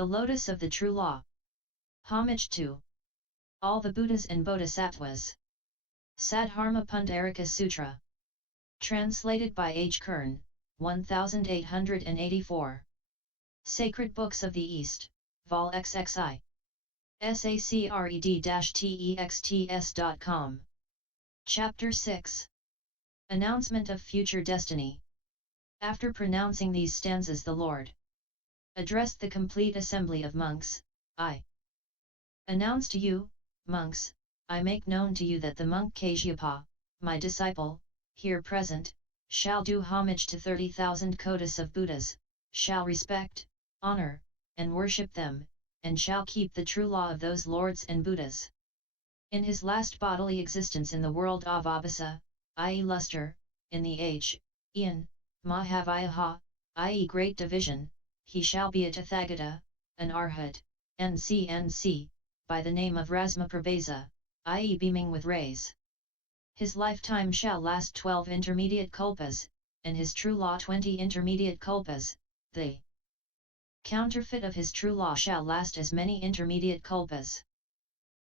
The Lotus of the True Law. Homage to all the Buddhas and Bodhisattvas. Saddharma Pundarika Sutra. Translated by H. Kern, 1884. Sacred Books of the East, Vol. XXI. Sacred-texts.com. Chapter 6. Announcement of Future Destiny. After pronouncing these stanzas, the Lord addressed the complete assembly of monks. I announce to you, monks, I make known to you that the monk Kasyapa, my disciple, here present, shall do homage to 30,000 kotis of Buddhas, shall respect, honor, and worship them, and shall keep the true law of those lords and Buddhas. In his last bodily existence in the world of Abhasa, i.e. luster, in the age, Ian, Mahavayaha, i.e. great division, he shall be a Tathagata, an Arhat, NC, by the name of Rasmaprabhasa, i.e. beaming with rays. His lifetime shall last 12 intermediate kalpas, and his true law 20 intermediate kalpas. The counterfeit of his true law shall last as many intermediate kalpas.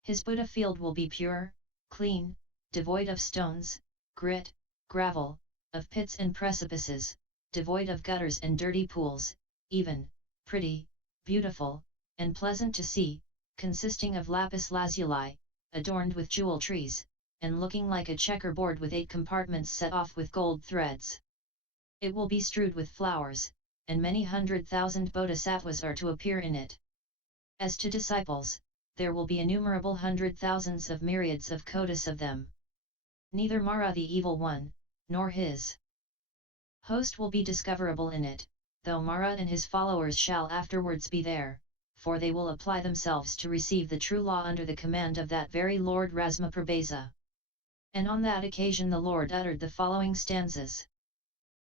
His Buddha field will be pure, clean, devoid of stones, grit, gravel, of pits and precipices, devoid of gutters and dirty pools, even, pretty, beautiful, and pleasant to see, consisting of lapis lazuli, adorned with jewel trees, and looking like a checkerboard with 8 compartments set off with gold threads. It will be strewed with flowers, and many 100,000 bodhisattvas are to appear in it. As to disciples, there will be innumerable 100,000s of myriads of kotis of them. Neither Mara the evil one, nor his host will be discoverable in it, though Mara and his followers shall afterwards be there, for they will apply themselves to receive the true law under the command of that very Lord Rasmaprabhasa. And on that occasion the Lord uttered the following stanzas.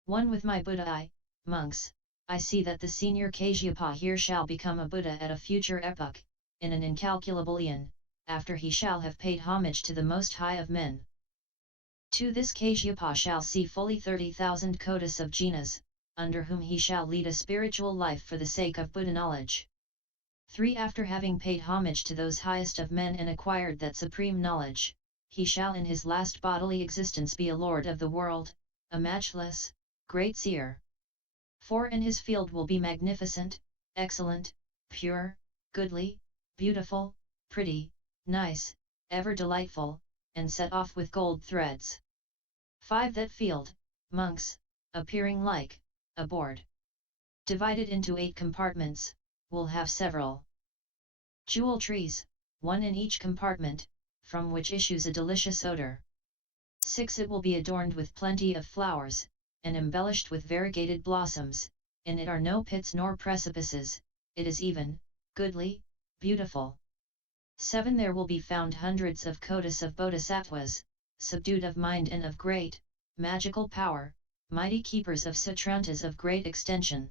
One with my Buddha I, monks, I see that the senior Kasyapa here shall become a Buddha at a future epoch, in an incalculable aeon, after he shall have paid homage to the Most High of men. 2. This Kasyapa shall see fully 30,000 kotis of Ginas, under whom he shall lead a spiritual life for the sake of Buddha knowledge. 3. After having paid homage to those highest of men and acquired that supreme knowledge, he shall in his last bodily existence be a lord of the world, a matchless, great seer. 4. And his field will be magnificent, excellent, pure, goodly, beautiful, pretty, nice, ever delightful, and set off with gold threads. 5. That field, monks, appearing like a board, divided into 8 compartments, will have several jewel trees, 1 in each compartment, from which issues a delicious odor. 6. It will be adorned with plenty of flowers, and embellished with variegated blossoms, in it are no pits nor precipices, it is even, goodly, beautiful. 7. There will be found hundreds of kotis of bodhisattvas, subdued of mind and of great, magical power, mighty keepers of sutrantas of great extension.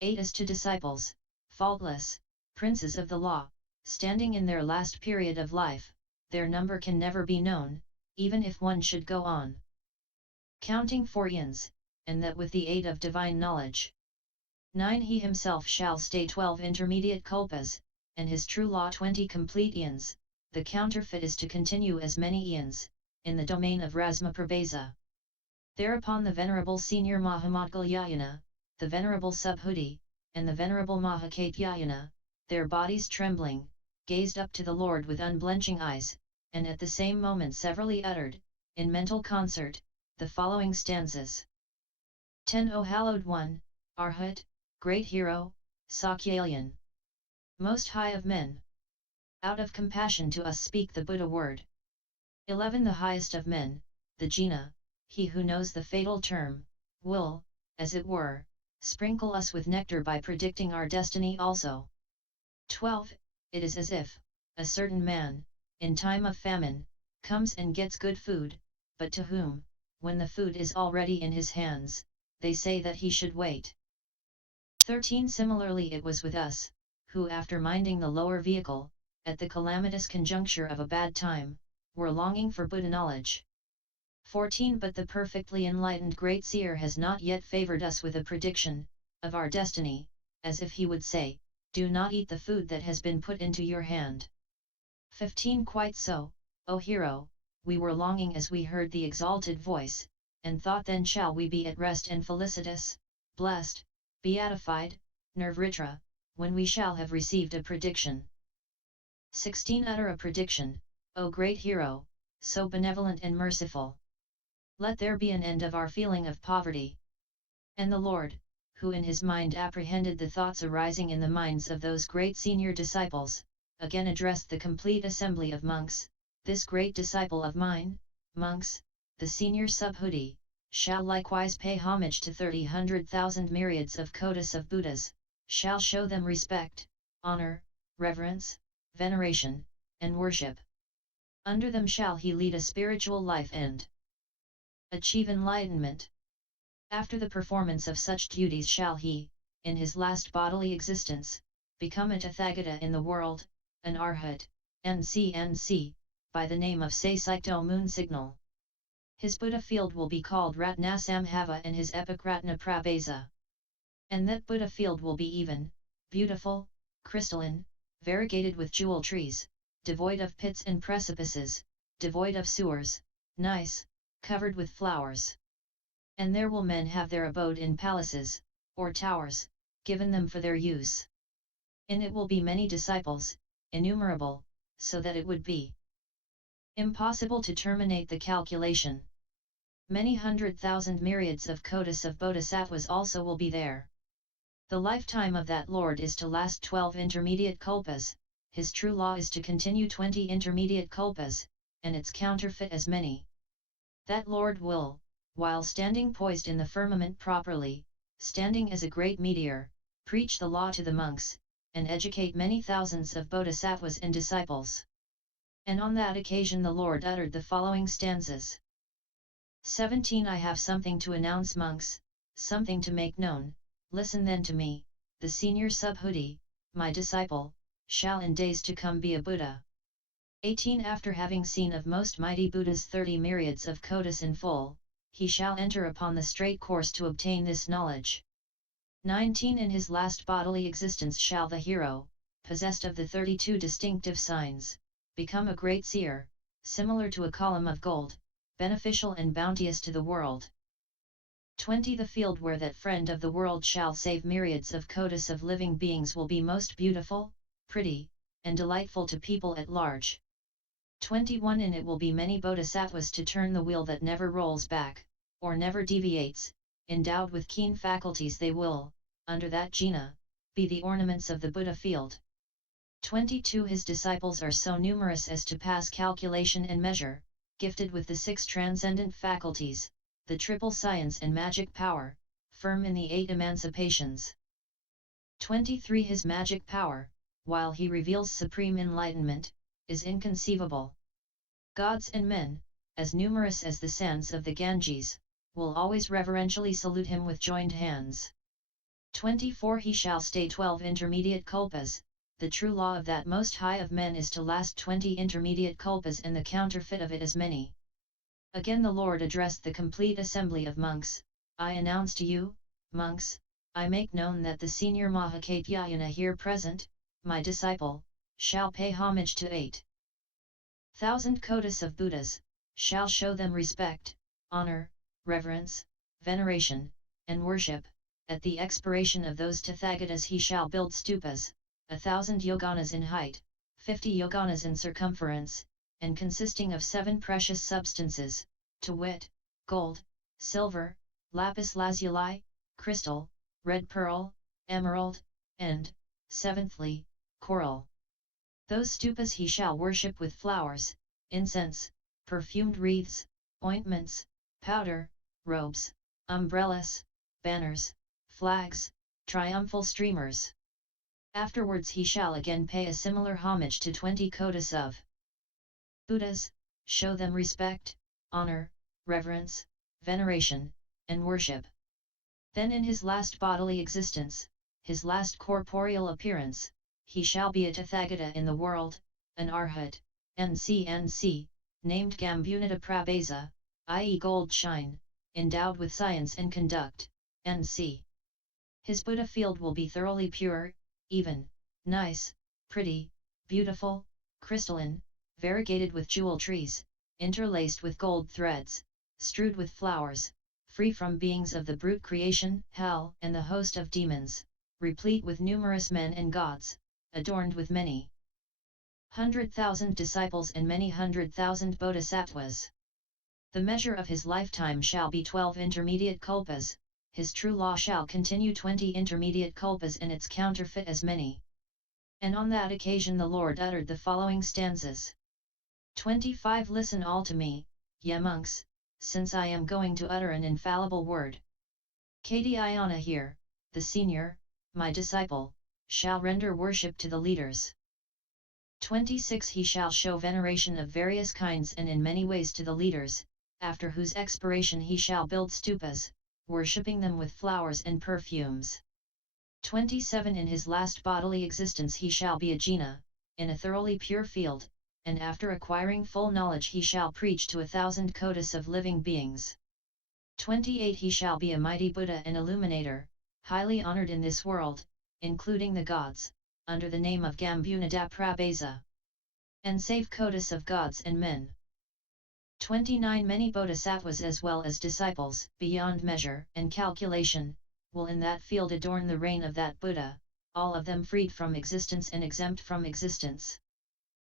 8. As to disciples, faultless, princes of the law, standing in their last period of life, their number can never be known, even if one should go on counting for eons, and that with the aid of divine knowledge. 9. He himself shall stay 12 intermediate kalpas, and his true law 20 complete eons, the counterfeit is to continue as many eons, in the domain of Rasmaprabhasa. Thereupon the venerable senior Mahamadgalyayana, the venerable Subhuti, and the venerable Mahakatyayana, their bodies trembling, gazed up to the Lord with unblenching eyes, and at the same moment severally uttered, in mental concert, the following stanzas. 10. O hallowed one, Arhat, great hero, Sakyalyan, most high of men, out of compassion to us speak the Buddha word. 11. The highest of men, the Jina, he who knows the fatal term, will, as it were, sprinkle us with nectar by predicting our destiny also. 12. It is as if a certain man, in time of famine, comes and gets good food, but to whom, when the food is already in his hands, they say that he should wait. 13. Similarly it was with us, who after minding the lower vehicle, at the calamitous conjuncture of a bad time, were longing for Buddha knowledge. 14. But the perfectly enlightened great seer has not yet favored us with a prediction of our destiny, as if he would say, do not eat the food that has been put into your hand. 15 Quite so, O hero, we were longing as we heard the exalted voice, and thought then shall we be at rest and felicitous, blessed, beatified, Nirvritra, when we shall have received a prediction. 16 Utter a prediction, O great hero, so benevolent and merciful. Let there be an end of our feeling of poverty. And the Lord, who in his mind apprehended the thoughts arising in the minds of those great senior disciples, again addressed the complete assembly of monks, this great disciple of mine, monks, the senior subhuti, shall likewise pay homage to 30,100,000 myriads of kotis of Buddhas, shall show them respect, honor, reverence, veneration, and worship. Under them shall he lead a spiritual life and achieve enlightenment. After the performance of such duties shall he, in his last bodily existence, become a Tathagata in the world, an Arhat, NCNC, by the name of Sasikto moon signal. His Buddha field will be called Ratnasambhava and his epic Ratna Prabhasa. And that Buddha field will be even, beautiful, crystalline, variegated with jewel trees, devoid of pits and precipices, devoid of sewers, nice, covered with flowers. And there will men have their abode in palaces, or towers, given them for their use. In it will be many disciples, innumerable, so that it would be impossible to terminate the calculation. Many 100,000 myriads of kotis of bodhisattvas also will be there. The lifetime of that Lord is to last 12 intermediate kalpas, his true law is to continue 20 intermediate kalpas, and its counterfeit as many. That Lord will, while standing poised in the firmament properly, standing as a great meteor, preach the law to the monks, and educate many thousands of bodhisattvas and disciples. And on that occasion the Lord uttered the following stanzas. 17 I have something to announce, monks, something to make known, listen then to me, the senior subhuti, my disciple, shall in days to come be a Buddha. 18 After having seen of most mighty Buddhas 30 myriads of kotis in full, he shall enter upon the straight course to obtain this knowledge. 19 In his last bodily existence shall the hero, possessed of the 32 distinctive signs, become a great seer, similar to a column of gold, beneficial and bounteous to the world. 20 The field where that friend of the world shall save myriads of kotis of living beings will be most beautiful, pretty, and delightful to people at large. 21 In it will be many bodhisattvas to turn the wheel that never rolls back, or never deviates, endowed with keen faculties they will, under that Jina, be the ornaments of the Buddha field. 22 His disciples are so numerous as to pass calculation and measure, gifted with the 6 transcendent faculties, the triple science and magic power, firm in the 8 emancipations. 23 His magic power, while he reveals supreme enlightenment, is inconceivable. Gods and men, as numerous as the sands of the Ganges, will always reverentially salute him with joined hands. 24 He shall stay 12 intermediate kalpas, the true law of that most high of men is to last 20 intermediate kalpas and the counterfeit of it as many. Again the Lord addressed the complete assembly of monks, I announce to you, monks, I make known that the senior Mahakatyayana here present, my disciple, shall pay homage to 8,000 kotis of Buddhas, shall show them respect, honor, reverence, veneration, and worship. At the expiration of those Tathagatas he shall build stupas, 1,000 yoganas in height, 50 yoganas in circumference, and consisting of 7 precious substances, to wit, gold, silver, lapis lazuli, crystal, red pearl, emerald, and, 7thly, coral. Those stupas he shall worship with flowers, incense, perfumed wreaths, ointments, powder, robes, umbrellas, banners, flags, triumphal streamers. Afterwards he shall again pay a similar homage to 20 kotis of Buddhas, show them respect, honor, reverence, veneration, and worship. Then in his last bodily existence, his last corporeal appearance, he shall be a Tathagata in the world, an Arhat, NCNC, named Gambunita Prabhasa, i.e. gold shine, endowed with science and conduct, NC. His Buddha field will be thoroughly pure, even, nice, pretty, beautiful, crystalline, variegated with jewel trees, interlaced with gold threads, strewed with flowers, free from beings of the brute creation, hell, and the host of demons, replete with numerous men and gods, adorned with many 100,000 disciples and many 100,000 bodhisattvas. The measure of his lifetime shall be 12 intermediate kalpas, his true law shall continue 20 intermediate kalpas and its counterfeit as many. And on that occasion the Lord uttered the following stanzas. 25 Listen all to me, ye monks, since I am going to utter an infallible word. Kdhyana here, the senior, my disciple, shall render worship to the leaders. 26 He shall show veneration of various kinds and in many ways to the leaders, after whose expiration he shall build stupas, worshipping them with flowers and perfumes. 27 In his last bodily existence he shall be a Jina, in a thoroughly pure field, and after acquiring full knowledge he shall preach to 1,000 kotis of living beings. 28 He shall be a mighty Buddha and illuminator, highly honored in this world, including the gods, under the name of Gambunadaprabhasa, and save kotis of gods and men. 29 Many bodhisattvas as well as disciples, beyond measure and calculation, will in that field adorn the reign of that Buddha, all of them freed from existence and exempt from existence.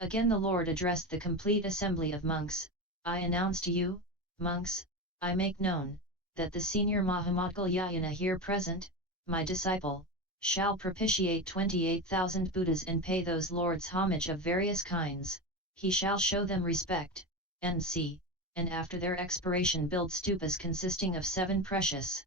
Again the Lord addressed the complete assembly of monks. I announce to you, monks, I make known, that the senior Mahamadgalyayana here present, my disciple, shall propitiate 28,000 Buddhas and pay those lords homage of various kinds, he shall show them respect, and after their expiration build stupas consisting of 7 precious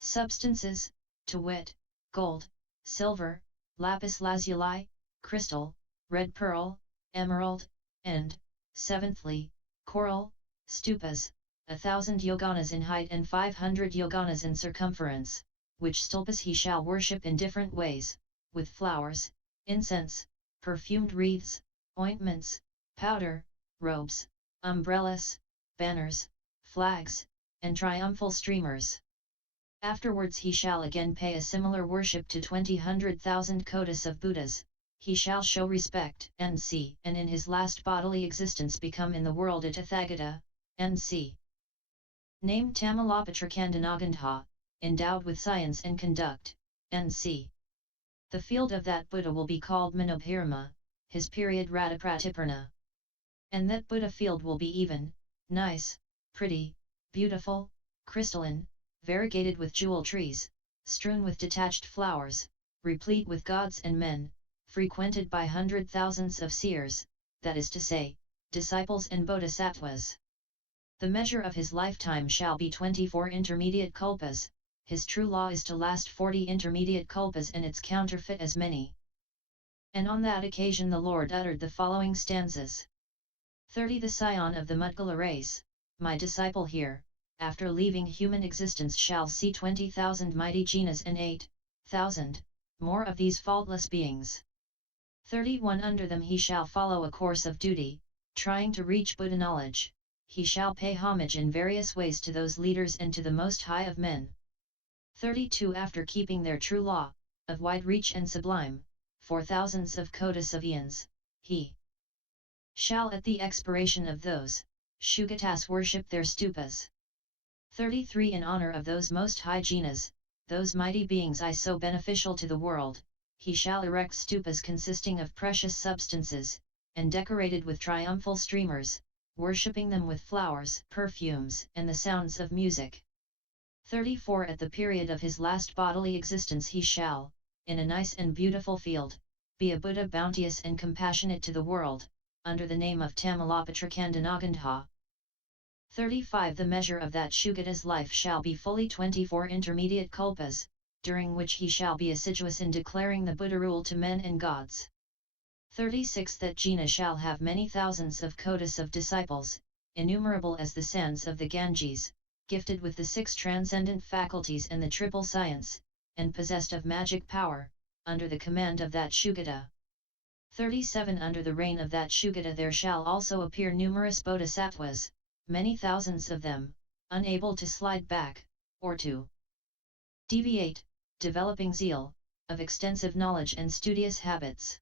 substances, to wit, gold, silver, lapis lazuli, crystal, red pearl, emerald, and, 7thly, coral, stupas, 1,000 yoganas in height and 500 yoganas in circumference, which stupas he shall worship in different ways, with flowers, incense, perfumed wreaths, ointments, powder, robes, umbrellas, banners, flags, and triumphal streamers. Afterwards he shall again pay a similar worship to 20,000 kotis of Buddhas, he shall show respect and in his last bodily existence become in the world a Tathagata, named Tamalapatrakandhanagandha, endowed with science and conduct, the field of that Buddha will be called Manobhirama, his period Radhapratiparna. And that Buddha field will be even, nice, pretty, beautiful, crystalline, variegated with jewel trees, strewn with detached flowers, replete with gods and men, frequented by 100,000s of seers, that is to say, disciples and bodhisattvas. The measure of his lifetime shall be 24 intermediate kalpas, his true law is to last 40 intermediate kalpas and its counterfeit as many. And on that occasion the Lord uttered the following stanzas. 30 The scion of the Mudgala race, my disciple here, after leaving human existence shall see 20,000 mighty Ginas and 8,000 more of these faultless beings. 31 Under them he shall follow a course of duty, trying to reach Buddha knowledge, he shall pay homage in various ways to those leaders and to the Most High of men. 32 After keeping their true law, of wide reach and sublime, for thousands of kotis of eons, he shall at the expiration of those Shugatas worship their stupas. 33 In honor of those most high Ginas, those mighty beings so beneficial to the world, he shall erect stupas consisting of precious substances, and decorated with triumphal streamers, worshipping them with flowers, perfumes, and the sounds of music. 34 At the period of his last bodily existence he shall, in a nice and beautiful field, be a Buddha bounteous and compassionate to the world, under the name of Tamalapatrakandhanagandha. 35 The measure of that Shugata's life shall be fully 24 intermediate kalpas, during which he shall be assiduous in declaring the Buddha rule to men and gods. 36 That Jina shall have many thousands of kotis of disciples, innumerable as the sands of the Ganges, gifted with the 6 transcendent faculties and the triple science, and possessed of magic power, under the command of that Shugata. 37 Under the reign of that Shugata there shall also appear numerous bodhisattvas, many thousands of them, unable to slide back, or to deviate, developing zeal, of extensive knowledge and studious habits.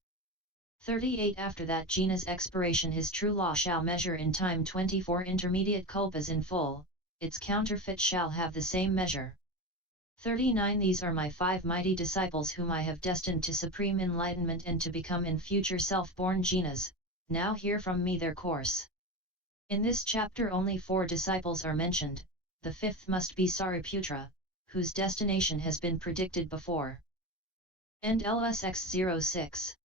38 After that Ginas' expiration his true law shall measure in time 24 Intermediate kalpas in full, its counterfeit shall have the same measure. 39 These are my 5 mighty disciples whom I have destined to supreme enlightenment and to become in future self-born Ginas, now hear from me their course. In this chapter only 4 disciples are mentioned, the 5th must be Sariputra, whose destination has been predicted before. End LSX 06